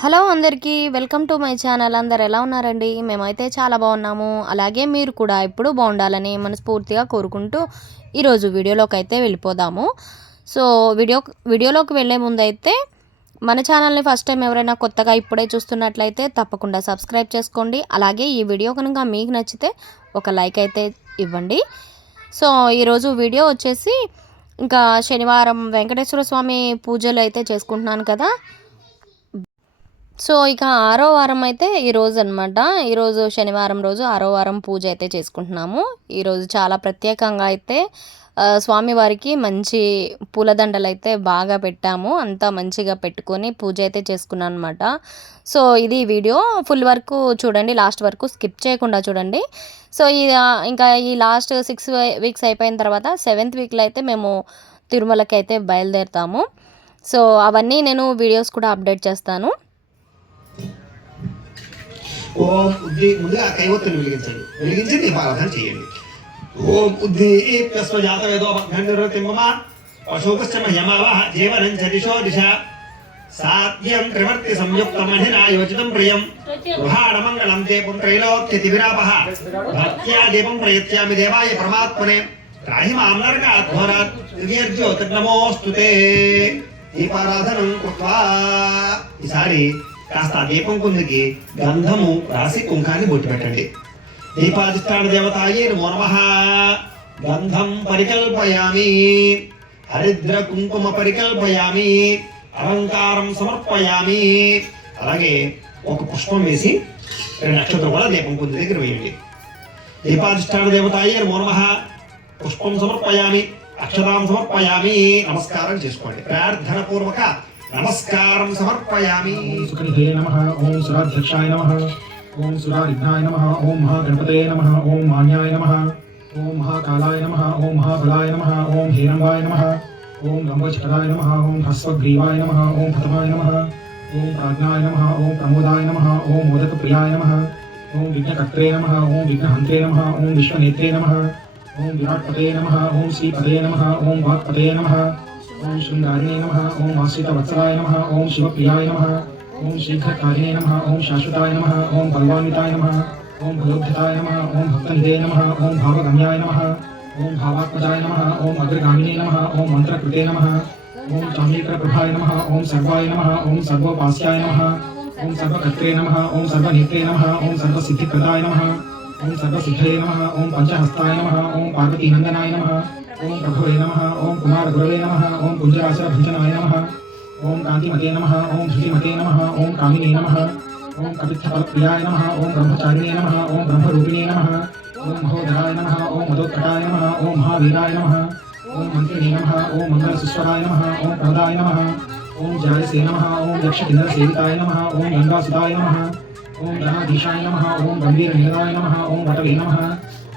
Hello అందరికీ welcome to my channel. అందరు ఎలా ఉన్నారండి? మేమైతే చాలా బాగున్నాము. అలాగే మీరు కూడా ఎప్పుడు బాగుండాలని మనస్ఫూర్తిగా కోరుకుంటూ ఈరోజు వీడియోలోకి అయితే వెళ్ళిపోదాము. సో వీడియో వీడియోలోకి వెళ్ళే ముందు అయితే మన ఛానల్ని ఫస్ట్ టైం ఎవరైనా కొత్తగా ఇప్పుడే చూస్తున్నట్లయితే తప్పకుండా సబ్స్క్రైబ్ చేసుకోండి. అలాగే ఈ వీడియో కనుక మీకు నచ్చితే ఒక లైక్ అయితే ఇవ్వండి. సో ఈరోజు వీడియో వచ్చేసి ఇంకా శనివారం వెంకటేశ్వర స్వామి పూజలు అయితే చేసుకుంటున్నాను కదా. సో ఇక ఆరో వారం అయితే ఈరోజు అనమాట ఈరోజు శనివారం రోజు ఆరో వారం పూజ అయితే చేసుకుంటున్నాము. ఈరోజు చాలా ప్రత్యేకంగా అయితే స్వామివారికి మంచి పూలదండలు అయితే బాగా పెట్టాము. అంతా మంచిగా పెట్టుకొని పూజ అయితే చేసుకున్నాను అనమాట సో ఇది వీడియో. ఫుల్ వరకు చూడండి. లాస్ట్ వరకు స్కిప్ చేయకుండా చూడండి. సో ఈ ఇంకా ఈ లాస్ట్ సిక్స్ వీక్స్ అయిపోయిన తర్వాత సెవెంత్ వీక్లో అయితే మేము తిరుమలకి అయితే బయలుదేరుతాము. సో అవన్నీ నేను వీడియోస్ కూడా అప్డేట్ చేస్తాను. ఓం ఉద్ది ముందుగా ఆ కైవత్తుని వెలిగించండి. వెలిగించి దీపారాధన చేయండి. ఓం ఉద్దీప్యస్వజాతవేదోపఘ్ననిర్వృతిమ్మ అశోకశ్చ మహ్యమావహ జీవనం చరిషో దిశ సాధ్యం త్రివర్తి సంయుక్తమహినా యోచితం ప్రియం. గృహాణమంగళం దేపం త్రైలోక్యతివిరాపః భక్త్యా దీపం ప్రయత్యామి దేవాయ పరమాత్మనే. రాహి మాం నరకాధ్వరాత్ దివ్యర్జ్యోతిర్నమోస్తుతే దీపారాధనం కృత్వా. ఈసారి కాస్త దీపం కుందికి గంధము రాసి కుంకాన్ని బొట్టు పెట్టండి. దీపాధిష్టాన దేవతాయే నమో నమః గంధం పరికల్పయామి. హరిద్ర కుంకుమ పరికల్పయామి. అలంకారం సమర్పయామి. అలాగే ఒక పుష్పం వేసి రెండు నక్షత్రం కూడా దీపం కుంది దగ్గర వేయండి. దీపాధిష్టాన దేవతాయే నమో పుష్పం సమర్పయామి అక్షరాం సమర్పయామి. నమస్కారం చేసుకోండి. ప్రార్థన పూర్వక నమస్కారం సమర్పయామి ఓం సుఖనిధే నమ ఓం సురాధ్యక్షాయ నమ ఓం సురారిఘ్నాయ నమ ఓం మహాగణపతే నమ ఓం మాన్యాయ నమ ఓం మహాకాలాయ నమ ఓం మహాబలాయ నమ ఓం హేరంబాయ నమ ఓం లంబచకరాయ నమ ఓం హ్రస్వగ్రీవాయ నమ ఓం ప్రథమాయ నమ ఓం ప్రాజ్ఞాయ నమ ఓం ప్రమోదాయ నమ ఓం మోదకప్రియాయ నమ ఓం విఘ్నకర్త్రే నమ ఓం విఘ్నహంత్రే నమ ఓం విశ్వనేత్రే నమ ఓం విరాట్పతే నమ ఓం శ్రీపదే నమ ఓం వాక్పతే నమ ఓం శృంగారిణే నమ ఓం ఆశ్రితవత్సలాయ నమ ఓం శివప్రియాయ నమ ఓం శీఘ్రకారిణే నమ ఓం శాశ్వతాయ నమ ఓం బలవాన్వితాయ నమ ఓం భయోద్ధతాయ నమ ఓం భక్తనిధే నమ ఓం భావగమ్యాయ నమ ఓం భావాత్మజాయ నమ ఓం అగ్రగామినే నమ ఓం మంత్రకృతే నమ ఓం చామీకరప్రభాయ నమ ఓం సర్వాయ నమ ఓం సర్వోపాస్యాయ నమ ఓం సర్వకర్త్రే నమ ఓం సర్వనేత్రే నమ ఓం సర్వసిద్ధిప్రదాయ నమ ఓం సర్వసిద్ధయే నమ ఓం పంచహస్తాయ నమ ఓం పార్వతీనందనాయ నమ ఓం ప్రభువే నమ ఓం కుమారగురవే నమ ఓం కుంజరాశరభంజనాయ నమ ఓం కాంతిమతే నమ ఓం ధృతిమతే నమ ఓం కామినే నమ ఓం కపిత్థఫలప్రియాయ నమ ఓం బ్రహ్మచారిణే నమ ఓం బ్రహ్మరూపిణే నమ ఓం మహోదరాయ నమ ఓం మదోత్కటాయ నమ ఓం మహావీరాయ నమ ఓం మంత్రిణే నమ ఓం మంగళసుస్వరాయ నమ ఓం ప్రదాయ నమ ఓం జాయసే నమ ఓం యక్షకిన్నరసేవితాయ నమ ఓం గంగాసుతాయ నమ ఓం గణాధీశాయ నమ ఓం గంభీరనిలయాయ నమ ఓం వటవే నమ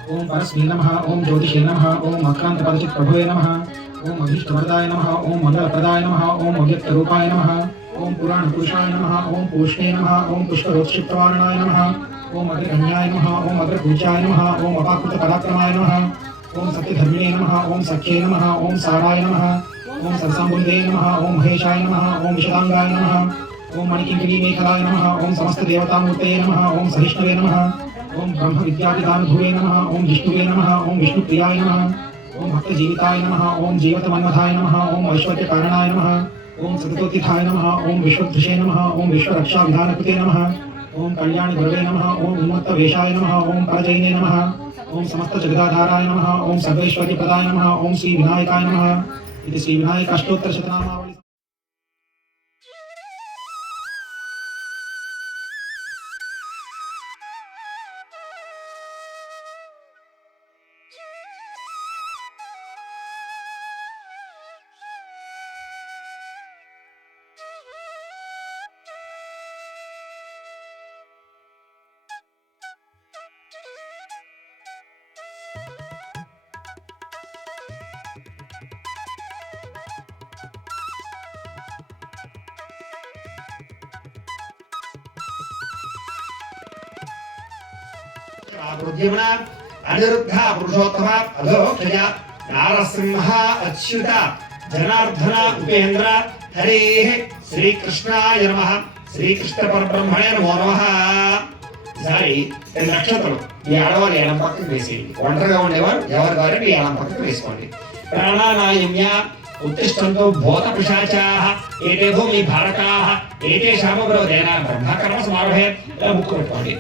ఓం పరస్మై నమ ఓం జ్యోతిషే నమ ఓం అక్రాంతపదచిత్ ప్రభువే నమ ఓం అభీష్టవరదాయ నమ ఓం మంగళప్రదాయ నమ ఓం అవ్యక్తరూపాయ నమ ఓం పురాణపురుషాయ నమ ఓం పూష్ణే నమ ఓం పుష్పరోత్క్షిప్తవారణాయ నమ ఓం అగ్రగణ్యాయ నమ ఓం అగ్రపూజ్యాయ నమ ఓం అపాకృత పరాక్రమాయ నమ ఓం సత్యధర్మిణే నమ ఓం సఖ్యే నమ ఓం సారాయ నమ ఓం సరసాంబుందే నమ ఓం మహేశాయ నమ ఓం విశదాంగాయ నమ ఓం మణికింకిణీ మేఖలాయ నమ ఓం సమస్త దేవతామూర్తయే నమ ఓం సహిష్ణవే నమ ఓం బ్రహ్మ విద్యాపితానుభువే నమ ఓం విష్ణువే నమ ఓం విష్ణుప్రియాయ నమ ఓం భక్తజీవితాయ నమ ఓం జీవతమన్మథాయ నమ ఓం ఐశ్వర్యకారణాయ నమ ఓం సతతోత్థితాయ నమ ఓం విశ్వదృశే నమ ఓం విశ్వరక్షావిధానకృతే నమ ఓం కళ్యాణగురవే నమ ఓం ఉన్మత్తవేషాయ నమ ఓం పరజైనే నమ ఓం సమస్త జగదాధారాయ నమ ఓం సర్వైశ్వర్యప్రదాయ నమ ఓం శ్రీ వినాయకాయ నమ ఇది శ్రీ వినాయక పురుషోత్తమ అధోక్షయ నారసింహ అచ్యుత జనార్దన ఉపేంద్ర హరే శ్రీకృష్ణాయ నమ. శ్రీకృష్ణ పరబ్రహ్మణే నమో నమ. ఈసారి రెండు నక్షత్రం ఈ ఆడవారు ఏడం పక్కకు వేసేయండి. ఒంటరిగా ఉండేవారు ఎవరి ద్వారా మీ ఏడం పక్కకు వేసుకోండి. ప్రాణానాయమ్య ఉత్తిష్టంతో భూత పిశాచాః ఏటే భూమి భారకాః శామగురు దేనా బ్రహ్మకర్మ సమారభే ఇలా ముక్కు పెట్టుకోండి.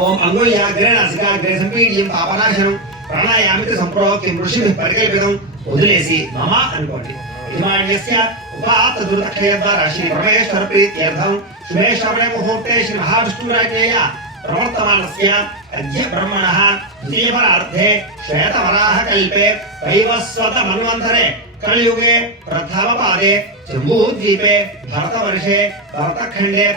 ఓం అంగుళ్యాగ్రే నాసికాగ్రే సంపీడ్యం పాపనాశనం. ప్రాణాయామిక సంప్రోక్తి ఋషి పరికల్పితం వదిలేసి మమ అనుకోండి యజమాన్యస్య ఉపాత దుర్దక్షయ ద్వారా శ్రీ పరమేశ్వర ప్రీత్యర్థం శుభే శ్రవణే ముహూర్తే శ్రీ మహావిష్ణురాజ్ఞేయ ప్రవర్తమానస్య అద్య బ్రహ్మణః ద్వితీయపరార్థే శ్వేతవరాహ కల్పే వైవస్వత మన్వంతరే కలియుగే ప్రథమ పాదే జంబూద్వీపే భరతవర్షే భరతఖండే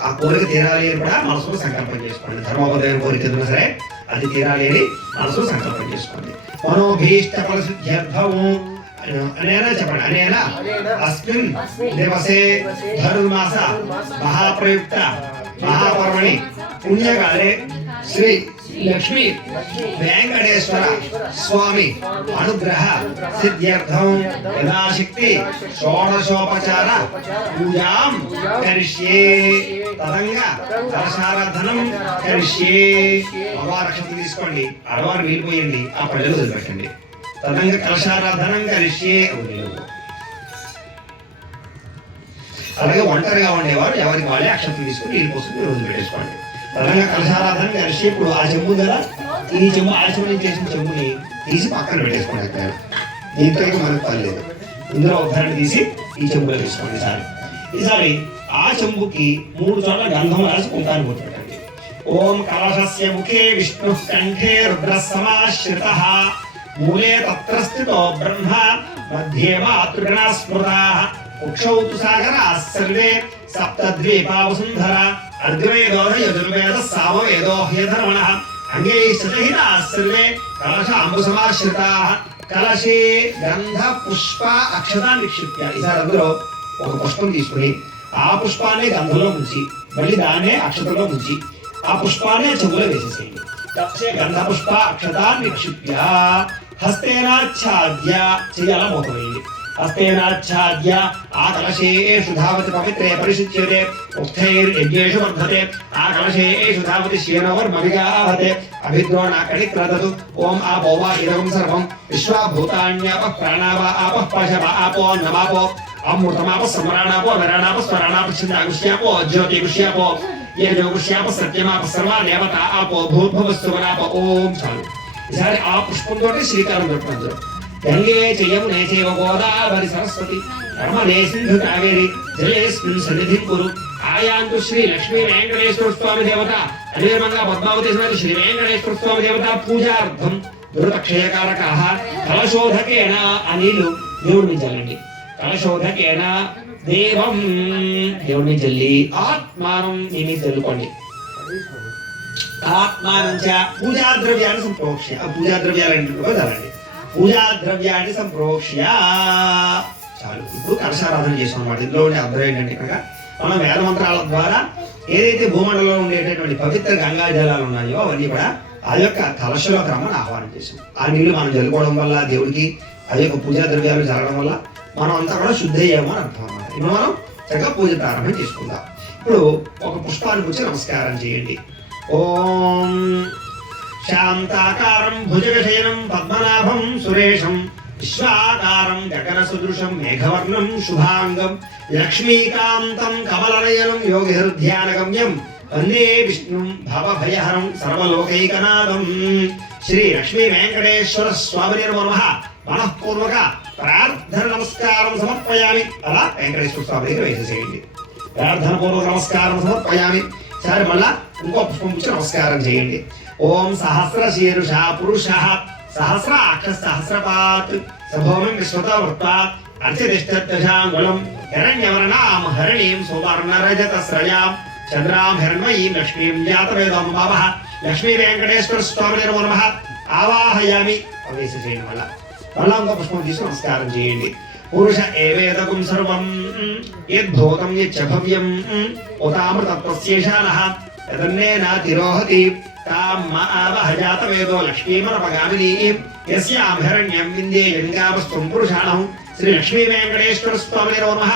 ఆ కోరిక తీరాలి అని కూడా మనసులో సంకల్పం చేసుకోండి. ధర్మోపదయం కోరిక ఏదైనా సరే అది తీరాలి అని మనసులో సంకల్పం చేసుకోండి. మనోభీష్ట ఫలసిద్ధ్యర్థము అనేనా చెప్పండి? అనేనా అస్మిన్ దివసే ధనుర్మాస మహాప్రయుక్త మహాపర్వణి పుణ్యకాలే శ్రీ లక్ష్మీ వెంకటేశ్వర స్వామి అనుగ్రహ సిద్ధ్యర్థం. యథాశక్తి షోడశోపచార పూజాం కరిష్యే. తదంగా కలశారాధనం కరిష్యే. అవారక్షత తీసుకోండి. ఆడవారు వెళ్ళిపోయండి ఆ ప్రజలు వదిలిపెట్టండి. తదంగా కలశారాధనం కరిష్యే. అలాగే ఒంటరిగా ఉండేవారు. ఎవరికి వాళ్ళే అక్షతం తీసుకుని నీళ్ళు పోసుకుని రోజు పెట్టేసుకోండి ప్రధానంగా కలశారాధన కలిసి ఇప్పుడు ఆ చెంబు కదా ఈ చెంబు ఆశీర్వదం చేసిన చెంబుని తీసి పక్కన పెట్టేసుకోండి అక్కడ దీంతో మనకు పని లేదు. ఇందులో ఉద్ధరణ తీసి ఈ చెంబులో తీసుకోండి ఈసారి ఈసారి ఆ చెంబుకి మూడు చోట్ల గంధం రాసి కుంకాన్ని కొట్టుపెట్టండి ఓం కలశస్య ముఖే విష్ణు కంఠే రుద్ర సమాశ్రిత మూలే తత్ర స్థితో బ్రహ్మ మధ్యే మాతృగణ స్మృతా ఉక్షౌతు సాగర సర్వే సప్తద్వీపా వసుంధర అర్గ్వేదో యజుర్వేద సామవేదో హ్యధర్మణ అంగే శతహినా సర్వే కలశ అంబుసమాశ్రితా కలశే గంధ పుష్ప అక్షత నిక్షిప్య ఈసారి అందులో ఒక పుష్పం తీసుకుని ఆ పుష్పాన్ని గంధంలో ముంచి మళ్ళీ దాన్నే అక్షతలో ముంచి ఆ పుష్పాన్ని చెవులో వేసేసేయండి కలశే గంధ పుష్ప అక్షత నిక్షిప్య హస్తేనాచ్ఛాద్య చేయాల మోకవేయండి హస్తేనాచ్ఛాద్య ఆ కలశేషు ధావతి పవిత్రే పరిశుచ్యతే ఉక్తైర్యజ్ఞేషు వర్ధతే ఆ కలశేషు ధావతి శేనవర్మవిగాహతే అభిద్రోణాకణి క్రదతు ఓం ఆపో వా ఇదం సర్వం విశ్వాభూతాన్యాప ప్రాణావ ఆపః పశవ ఆపో నమాపో అమృతమాప సమరాణాపో నరాణాప స్వరాణాప చిందాగుష్యాపో జ్యోతిగుష్యాపో యజ్ఞోగుష్యాప సత్యమాప సర్వా దేవత ఆపో భూర్భువస్సువరాప ఓం చాలు ఈసారి ఆ పుష్పంతో శ్రీకారం చుట్టండి గంగే చెయ్యమునే చేవ గోదావరి సరస్వతి. రమణే సింధు కావేరి. జలేస్మిన్ సన్నిధి కురు. ఆయాంతు శ్రీ లక్ష్మీ వెంకటేశ్వర స్వామి దేవత. అదేవిధంగా పద్మావతి శ్రీ వెంకటేశ్వర స్వామి దేవత పూజార్థం. దురతక్షయకారక కలశోధకేన అనిలు. దేవుడిని జల్లండి. మీద కలశోధకేన దేవం. దేవుడిని జల్లి ఆత్మానం నీ తెలుకోండి ఆత్మానం చ పూజా ద్రవ్యాన్ని సంప్రోక్ష ఆ పూజా ద్రవ్యాలు అంటే చల్లండి పూజా ద్రవ్యాన్ని సంప్రోక్ష్య. చాలు. ఇప్పుడు కలశారాధన చేసాం అన్నమాట ఇందులో ఉండే అర్థం ఏంటంటే ఇక్కడ మనం వేద మంత్రాల ద్వారా ఏదైతే భూమండలంలో ఉండేటటువంటి పవిత్ర గంగా జలాలు ఉన్నాయో అవన్నీ కూడా ఆ యొక్క కలశలో క్రమను ఆహ్వానం చేసాం ఆ నీళ్ళు మనం జల్లుకోవడం వల్ల దేవుడికి ఆ యొక్క పూజా ద్రవ్యాలు జరగడం వల్ల మనం అంతా కూడా శుద్ధి అయ్యాము అని అర్థం అన్నమాట. ఇప్పుడు మనం చక్కగా పూజ ప్రారంభం చేసుకుందాం. ఇప్పుడు ఒక పుష్పాన్ని గురించి నమస్కారం చేయండి. ఓం శాంతాకారం భుజగశయనం పద్మనాభం సురేషం విశ్వాకారం గగన సదృశం మేఘవర్ణం శుభాంగం లక్ష్మీకాంతం కమలనయనం యోగిహృధ్యానగమ్యం వందే విష్ణుం భవభయహరం సర్వలోకైకనాథం శ్రీ లక్ష్మీ వెంకటేశ్వర స్వామి నమ మనఃపూర్వక ప్రార్థన నమస్కారం సమర్పయామి అలా వెంకటేశ్వర స్వామి దగ్గర వేసేసేయండి ప్రార్థన పూర్వక నమస్కారం సమర్పయామి। సరే మళ్ళా ఇంకో పుష్పం నమస్కారం చేయండి। ఓం సహస్ర శీర్ష పురుష. సహస్ర అక్ష సహస్రపాత్. సభోమం విశ్వత వృత్తా అర్చతిష్టదశాంగుళం హిరణ్యవర్ణాం హరిణీం సువర్ణ రజత శ్రయాం చంద్రాం హిరణ్మయీం లక్ష్మీం జాతవేదం బాబ లక్ష్మీ వెంకటేశ్వర స్వామి నమో నమః. ఆవాహయామి. ప్రవేశ చేయడం వల్ల మళ్ళా. ఇంకో పుష్పం తీసి నమస్కారం చేయండి. పురుష ఏవేదకం సర్వం. యద్భూతం యచ్చభవ్యం ఉతామృతత్వస్యేషానః. యదన్నేనాతిరోహతి తిరోహతి. మా ఆవహజాత వేదో విందే గంగావస్త్వం పురుషాణం. శ్రీ లక్ష్మీ వెంకటేశ్వర స్వామి నమః.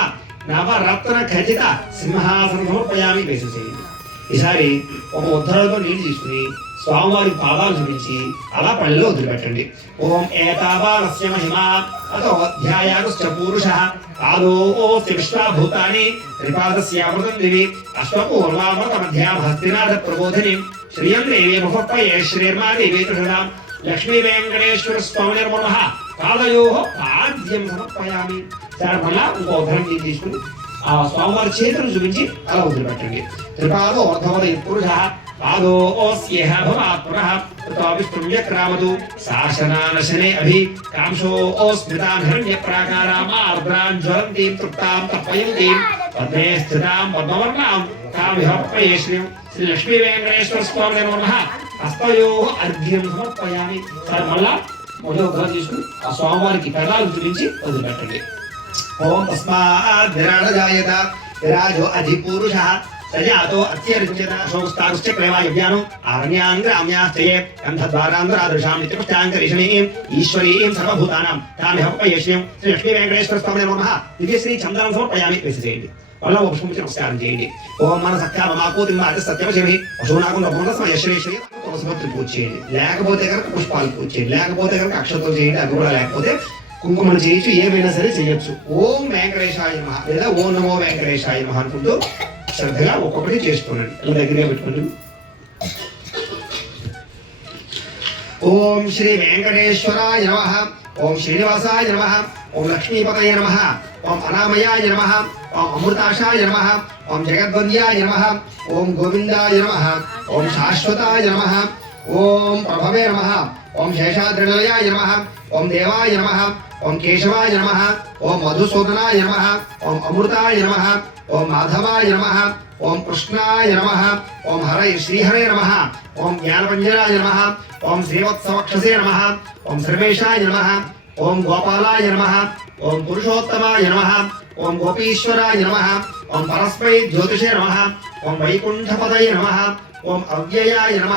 నవరత్న ఖచిత సింహాసనం సమర్పయామి వేసేసేయండి ఈసారి ఒక ఉత్తరాలతో నీళ్ళు తీసుకుని స్వామివారి పాదాలు చూపించి అలా పళ్ళలో వదిలిపెట్టండి. ఓం ఏతావానస్య మహిమ అతో అధ్యాయానుశ్చ పూరుష పాదోస్య విశ్వాభూతాని త్రిపాదస్యామృతం దివి అశ్వపూర్వామృత మధ్యా భక్తినాథ ప్రబోధిని శ్రియం దేవి ముహప్పయే శ్రీర్మా దేవి లక్ష్మీ వెంకటేశ్వర స్వామి నిర్మణ పాదయో పాద్యం సమర్పయామి. సార్ మళ్ళా ఇంకో ఉద్ధరం తీసుకుని ఆ స్వామివారి చేతులు చూపించి అలా వదిలిపెట్టండి. త్రిపాదో అర్ధవద పురుష పాదో పాదోస్యేహ భవాత్మనః తతో విష్ణువ్యక్రామతు శాసనానశనే అభి కాంశోస్మితాం హిరణ్య ప్రాకారాం ఆర్ద్రాం జ్వలంతీం తృప్తాం తప్పయంతీం పద్మే స్థితాం పద్మవర్ణాం తాం విహప్పయే శ్రీ లక్ష్మీ వెంకటేశ్వర స్వామి నమః హస్తయో అర్ఘ్యం సమర్పయామి. సార్ మళ్ళా మొదటి ఉగ్రం తీసుకుని ఆ స్వామివారికి పెదాలు చూపించి వదిలిపెట్టండి. ఓం తస్మాత్ విరాడ జాయత విరాజో అధిపురుషः సజాతో అత్యరిచ్యత. శోస్తారుశ్చ ప్రేమాయవ్యాను ఆరణ్యాన్ గ్రామ్యాశ్చయే గంధద్వారాంధ్రాదృశాం నిత్యపుష్టాంకరిషణీం ఈశ్వరీం సర్వభూతానాం. తామిహ పయశ్యం శ్రీ లక్ష్మీ వెంకటేశ్వర స్వామి నమః దివ్యశ్రీ చందనం సమర్పయామి. వేసేయండి వల్ల ఒక పుష్పించి నమస్కారం చేయండి. ఓం మన సత్యా మమాకోతి మాత సత్యవశమి పశువునాకు నమస్కారం శ్రీ శ్రీ తులసిపత్రి పూజ చేయండి. లేకపోతే కనుక పుష్పాలు పూజ చేయండి. లేకపోతే కనుక అక్షతలు చేయండి. అది కూడా లేకపోతే కుంకుమలు చేయొచ్చు ఏమైనా సరే చేయొచ్చు ఓం వెంకటేశాయ మహా లేదా ఓం నమో వెంకటేశాయ మహా అనుకుంటూ శ్రద్ధగా ఒక్కొక్కటి చేసుకోనండి ఇలా దగ్గరగా పెట్టుకోండి ఓం శ్రీ వెంకటేశ్వరాయ నమ ఓం శ్రీనివాసాయ నమ ఓం లక్ష్మీపతయ నమ ఓం అనామయాయ నమ ఓం అమృతాశాయ నమ ఓం జగద్వంద్యాయ నమ ఓం గోవిందాయ నమ ఓం శాశ్వతాయ నమ ఓం ప్రభవే నమ ఓం శేషాద్రిలయాయ నమ ఓం దేవాయ నమ ఓం కేశవాయ నమ ఓం మధుసూదనాయ నమ ఓం అమృతాయ నమ ఓం మాధవాయ నమ ఓం కృష్ణాయ నమ ఓం హరై శ్రీహరే నమ ఓం జ్ఞానపంజరాయ నమ ఓం శ్రీవత్సవక్షసే నమ ఓం సర్వేషాయ నమ ఓం గోపాలాయ నమ ఓం పురుషోత్తమాయ నమ ఓం గోపీశ్వరాయ నమ ఓం పరస్మై జ్యోతిషే నమ ఓం వైకుంఠపదయ నమ ఓం అవ్యయాయ నమ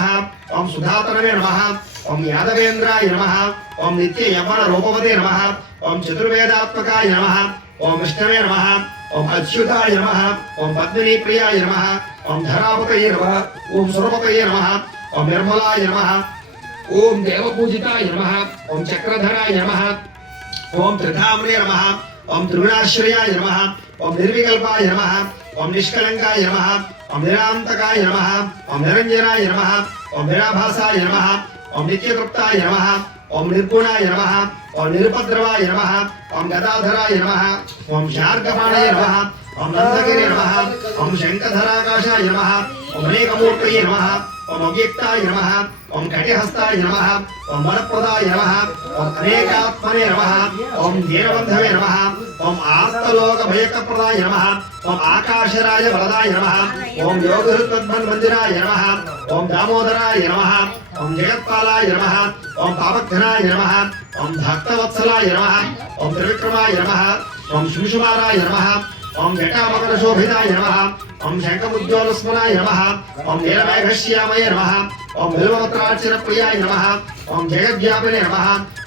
ఓం సుధాతనవే నమ ఓం యాదవేంద్రాయ నమ ఓం నిత్య యవ్వన రూపవతే నమ ఓం చతుర్వేదాత్మకాయ నమ ఓం విష్ణవే నమ ఓం అచ్యుతాయ నమ ఓం పద్మిని ప్రియాయ నమ ఓం ధరాపతయే నమ ఓం సురపతయే నమ ఓం నిర్మలాయ నమ ఓం దేవపూజితాయ నమ ఓం చక్రధరాయ నమ ఓం త్రిధామ్రే నమ ఓం త్రిగుణాశ్రయాయ నమ ఓం నిర్వికల్పాయ నమ ఓం నిష్కలంకాయ నమ ఓం నిరాంతకాయ నమ ఓం నిరంజనాయ నమ ఓం నిరాభాసాయ నమ ఓం నిత్యతృప్తాయ నమ ఓం నిర్గుణాయ నమ ఓం నిరుపద్రవాయ నమ ఓం గదాధరాయ నమ ఓం శార్గపాణయ నమ ఓం నందగిరి నమ ఓం శంఖధరాకాశాయ నమ ఓం అనేకమూర్తయే నమ ఓం అవ్యక్తాయ నమ ఓం కటిహస్తాయ నమ ఓం వరప్రదాయ నమ ఓం అనేకాత్మనే నమ ఓం దీనబంధవే నమ ఓం ఆస్తలోక భయకప్రదాయ నమ ఓం ఆకాశరాజ వరదాయ నమ ఓం యోగహృత్మన్మందిరాయ నమ ఓం దామోదరాయ నమ ఓం జగత్పాలాయ నమ ఓం పాపఘ్నాయ నమ ఓం భక్తవత్సలాయ నమ ఓం త్రివిక్రమాయ నమ ఓం శింశుమారాయ నమ ఓం జటామకర జటామకరశోభితాయ నమ ఓం శంఖముద్యోలస్మరాయ నమ ఓం నీలమేఘశ్యామయ నమ ఓం బిల్వపత్రార్చన ప్రియాయ నమ ఓం జగద్వ్యాపినే నమ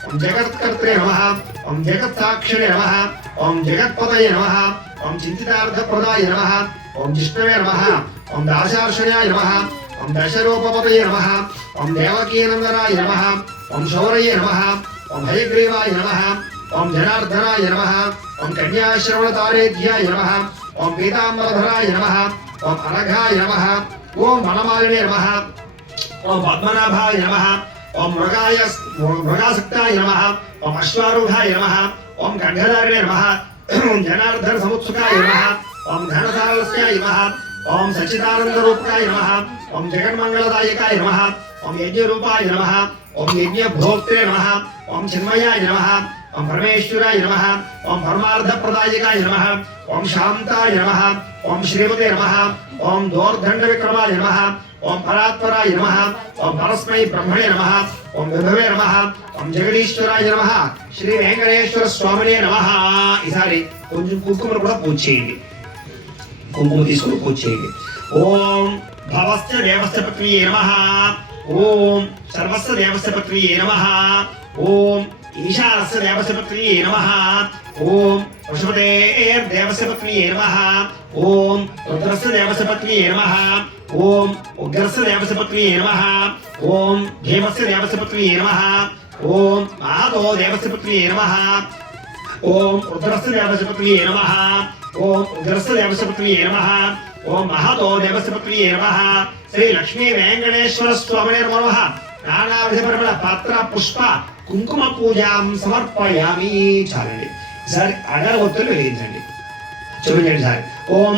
ఓం జగత్కర్త్రే నమ ఓం జగత్సాక్షిణే నమ ఓం జగత్పదయ నమ ఓం చింతితార్థప్రదాయ నమ ఓం జిష్ణవే నమ ఓం దాశార్షణ్యాయ నమ ఓం దశరూపపదయ నమ ఓం దేవకీనందనాయ నమ ఓం శౌరయే నమ ఓం హయగ్రీవాయ నమ ఓం జనార్దనాయ నమ ఓం కన్యాశ్రవణతారేధ్యాయ నమ ఓం పీతాంబరధరాయ నమ ఓం అనఘాయ నమ ఓం వనమాలినే నమ ఓం పద్మనాభాయ నమ ఓం మృగాయ మృగాసక్తాయ నమ ఓం అశ్వారూఢాయ నమ ఓం ఖడ్గధారిణే నమ ఓం జనార్దన సముత్సుకాయ నమ ఓం ఘనసారస్యాయ నమ ఓం సచిదానందరూపకాయ నమ ఓం జగన్మంగళదాయకాయ నమ ఓం యజ్ఞరూపాయ నమ ఓం యజ్ఞభోక్త్రే నమ ఓం చిన్మయాయ నమ ఓం పరమేశ్వరాయ నమ ఓం పరమార్థప్రదాయకాయ నమ ఓం శాంతాయ నమ ఓం శ్రీమతే నమ ఓం దోర్దండ విక్రమాయ నమ ఓం పరాత్పరాయ నమ ఓం పరస్మై బ్రహ్మణే నమ ఓం విభవే నమ ఓం జగదీశ్వరాయ నమ శ్రీ వెంకటేశ్వర స్వామినే నమ ఈసారి కొంచెం కుంకుమను కూడా పూజ చేయండి కుంకుమ తీసుకుని పూజ చేయండి ఓం భవస్య దేవస్య పత్రియే నమ ఓం సర్వస్య దేవస్య పత్రియే నమ ఓం ఈశానస్య దేవస్య నమ ఓం పశుపతేర్దేవస్య నమ ఓం రుద్రస్య దేవస్య నమ ఓం ఉగ్రస్య దేవస్య నమ ఓం భీమస్య దేవస్య నమ ఓం మహాదో దేవస్య నమ ఓం రుద్రస్య దేవసపత్రియే నమ ఓం ఉగ్రస్య దేవసపత్రియే నమ ఓం మహతో దేవసపత్రియే నమ శ్రీ లక్ష్మీ వెంకటేశ్వర స్వామినే నమః నానావిధ పరిమళ పాత్ర పుష్ప కుంకుమ పూజాం సమర్పయామి చాలండి ఈసారి అగరవత్తులు వెలిగించండి చూపించండి సార్ ఓం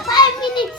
Five minutes.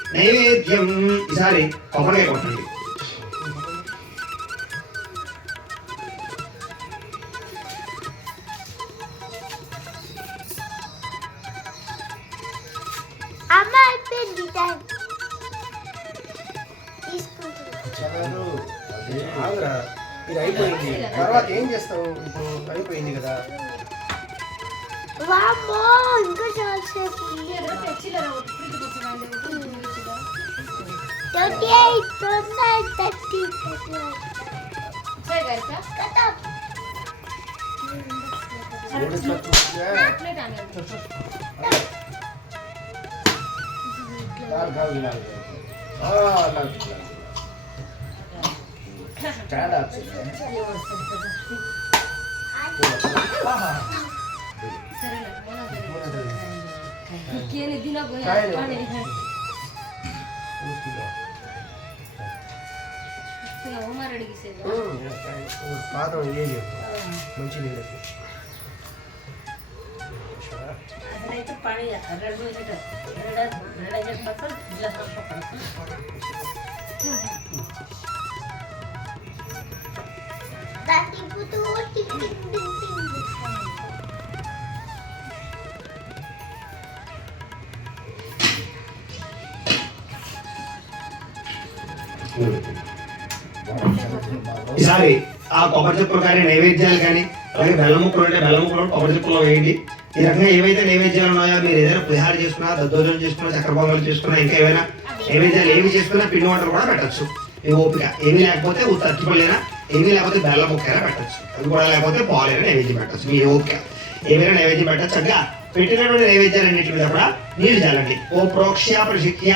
నైవేద్యం. ఈసారి కొబ్బరికాయ కొట్టండి. చాలు, చాలు, చాలు. ఆ, నాకు చాలు. చాలా ఈసారి ఆ కొబ్బరి చెప్పులు కానీ నైవేద్యాలు కానీ అలాగే బెల్లముక్కలు అంటే బెల్లముక్కలు కొబ్బరి చెప్పులో వేయండి. ఈ రకంగా ఏవైతే నైవేద్యాలు ఉన్నాయో మీరు ఏదైనా పులిహార చేసుకున్నా దద్దోజనం చేసుకున్నా చక్కెర పొంగలు చేసుకున్నా ఇంకా ఏమైనా నైవేద్యాలు ఏవి చేసుకున్నా పిండి వంటలు కూడా పెట్టచ్చు. మీ ఓపిక. ఏమీ లేకపోతే ఉత్త ఏమీ లేకపోతే బెల్లం ముక్కైనా పెట్టచ్చు. అది కూడా లేకపోతే పాలైనా నైవేద్యం పెట్టచ్చు. మీ ఓపిక. ఏమైనా నైవేద్యం పెట్టచ్చు చక్కగా పెట్టినటువంటి నైవేద్యాలన్నింటి మీద కూడా నీళ్ళు చల్లండి. ఓ ప్రోక్ష్య ప్రశిక్య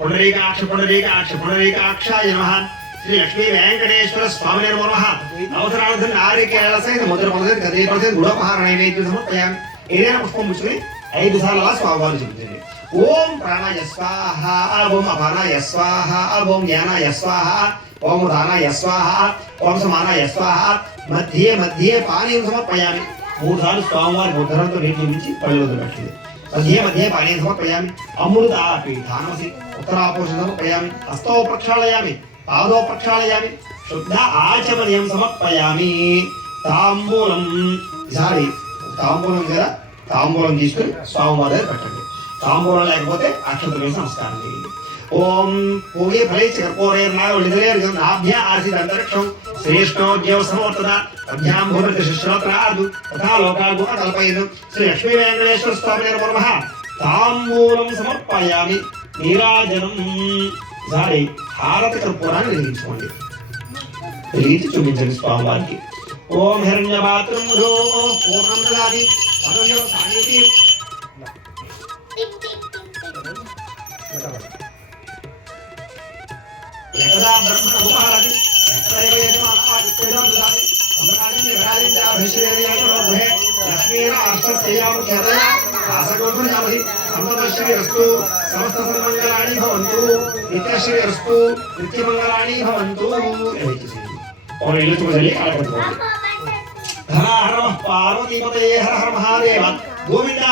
పునరేకాక్ష పునరేకాక్ష పునరేకాక్ష జనమహ శ్రీ లక్ష్మీ వెంకటేశ్వర స్వామి నమ అవసరార్థం నారికేళ సహిత ముద్ర మొదటి గదే పర్సెంట్ గుడోపహార నైవేద్యం సమర్పయామి. ఏదైనా పుష్పం పుచ్చుకుని ఐదు సార్లు అలా స్వామివారు చెబుతుంది. ఓం ప్రాణాయ స్వాహ ఓం అపానాయ స్వాహ ఓం జ్ఞానాయ స్వాహ ఓం దానాయ స్వాహ ఓం సమానాయ స్వాహ మధ్యే మధ్యే పానీయం సమర్పయామి. మూడు సార్లు స్వామివారి ముద్రంతో నీటి చూపించి పళ్ళు వదిలిపెట్టింది. మధ్యే మధ్యే పానీయం సమర్పయామి. అమృత పీఠానమసి ఉత్తరాపోషణ సమర్పయామి. హస్తో ప్రక్షాళయామి పాదో ప్రక్షాళయామి. శుద్ధ ఆచమనీయం సమర్పయామి. తాంబూలం ఈసారి తాంబూలం కదా తాంబూలం తీసుకుని స్వామివారి దగ్గర పెట్టండి. తాంబూలం లేకపోతే అక్షతల మీద నమస్కారం చేయండి ఓం పూగే ఫలే నాభ్య ఆసీత్ అంతరిక్షం. శ్రేష్ఠోద్యవ సమవర్తన అభ్యాం భూమిత శిశ్రోత్రాదు తథా లోకాగు కల్పయదు శ్రీ లక్ష్మీ వెంకటేశ్వర స్వామి నమః తాంబూలం సమర్పయామి. నీరాజనం సారీ హారత కర్పూరాన్ని వెలిగించుకోండి. వెలిగించి చూపించండి స్వామివారికి. ओम हिरण्यपात्रं रो ओम ददाति अनन्यो सानिति यदा ब्रह्मणगुमारति यत्रैव यजमानादित्यजां ददाति सम्राजिन्द्रभराजिन्द्राभिषेकगृहे लक्ष्मीन अष्टस्ययामुख्यतया आसगोपुरयामहि सम्पदश्रीरस्तु समस्तसन्मङ्गलानि भवन्तु नित्यश्रीरस्तु नित्यमङ्गलानि भवन्तु। నిత్యమంగళాని భవంతు ఓ ఇల్లు చూడాలి ఆడపడుకోండి హర హర పార్వతీపతే హర హర మహాదేవ గోవింద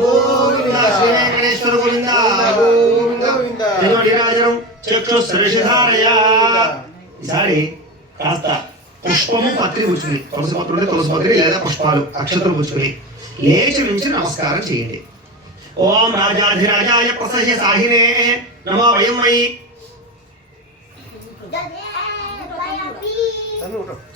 గోవింద శ్రీ వెంకటేశ్వర గోవింద గోవింద రాజనం చక్షు శ్రేషధారయ ఈసారి కాస్త పుష్పము పత్రి పుచ్చుకుని తులసి పత్రి ఉంటే తులసి పత్రి లేదా పుష్పాలు అక్షతలు పుచ్చుకుని లేచి నుంచి నమస్కారం చేయండి ఓం రాజాధిరాజాయ ప్రసహ్య సాహినే నమో వయం వై そうか。